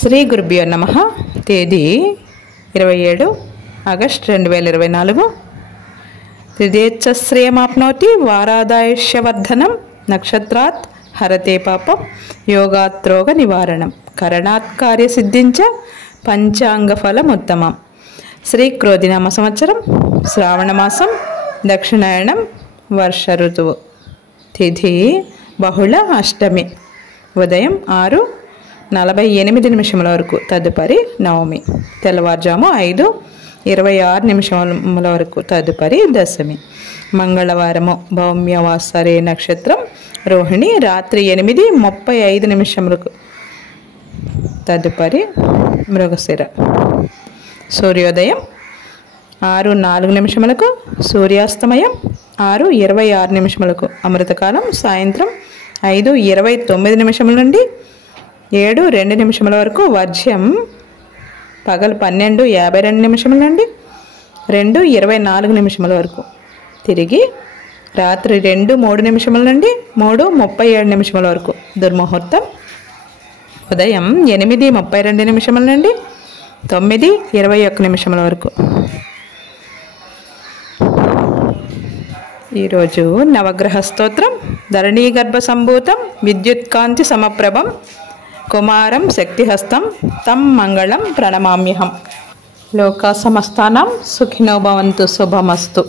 శ్రీ గురుభ్యో నమః. తేదీ 27 ఆగస్ట్ 2024. త్రిదేచ్చశ్రేయమాప్నోతి వారాదాయుష్యవర్ధనం. నక్షత్రాత్ హరతే పాపం యోగాత్ రోగ నివారణం. కరణాత్ కార్యసిద్ధించ పంచాంగఫలముత్తమం. శ్రీ క్రోధినామ సంవత్సరం శ్రావణమాసం దక్షిణాయనం వర్ష ఋతువు. తిథి బహుళ అష్టమి. ఉదయం 6:48 వరకు. తదుపరి నవమి. తెల్లవారుజాము 5:26 వరకు. తదుపరి దశమి. మంగళవారము భౌమ్యవాసరే నక్షత్రం రోహిణి. రాత్రి 8:35 తదుపరి మృగశిర. సూర్యోదయం 6:04 సూర్యాస్తమయం 6:26 అమృతకాలం సాయంత్రం 5:29 నుండి 7:02 వరకు. వర్జ్యం పగలు 12:52 నుండి 2:24 వరకు. తిరిగి రాత్రి 2:03 నుండి 3:37 వరకు. దుర్ముహూర్తం ఉదయం 8:32 నుండి 9:21 వరకు. ఈరోజు నవగ్రహ స్తోత్రం. ధరణీగర్భ సంభూతం విద్యుత్కాంతి సమప్రభం కుమారం శక్తిహస్తం తం మంగళం ప్రణమామ్యహం. లోకా సమస్తానాం సుఖినో భవంతు. శుభమస్తు.